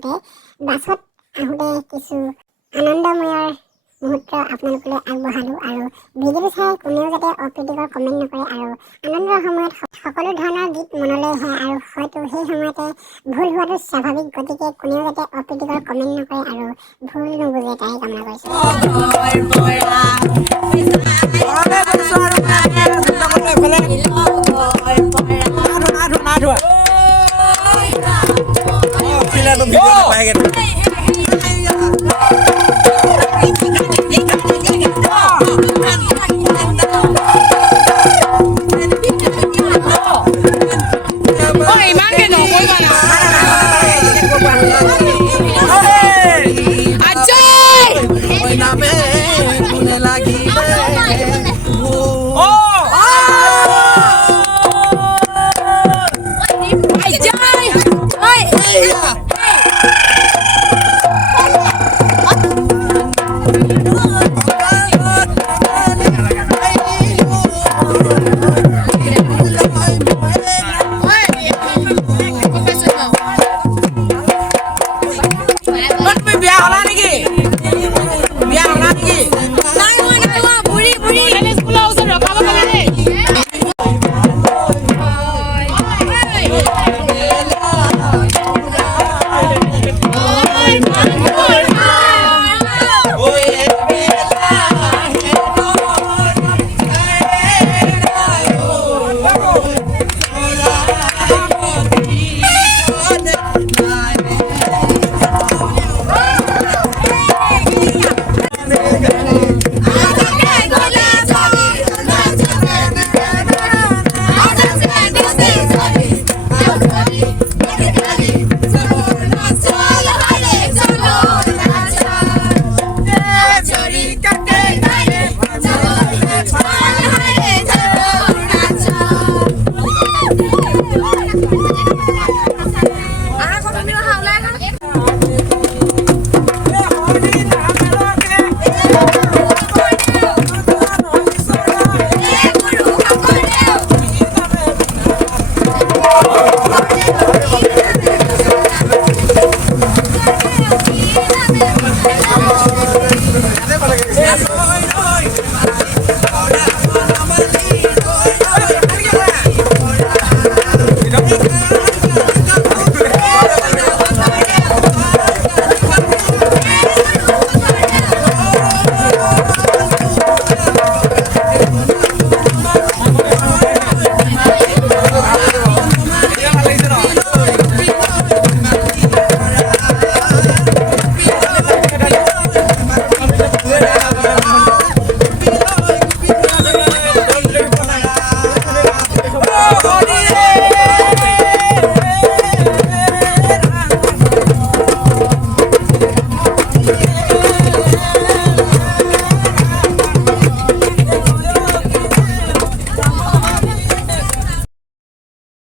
আহোঁতে বাছত আহোঁতে কিছু আনন্দময়ৰ মুহূৰ্ত আপোনালোকলৈ আগবঢ়ালোঁ আৰু ভিডিঅ'টো চাই কোনেও যাতে অপ্ৰীতিকৰ কমেণ্ট নকৰে আৰু আনন্দৰ সময়ত সকলো ধৰণৰ গীত মনলৈ আহে আৰু হয়তো সেই সময়তে ভুল হোৱাটো স্বাভাৱিক, গতিকে কোনেও যাতে অপ্ৰীতিকৰ কমেণ্ট নকৰে আৰু ভুল নুবুজে তাই কামনা কৰিছোঁ।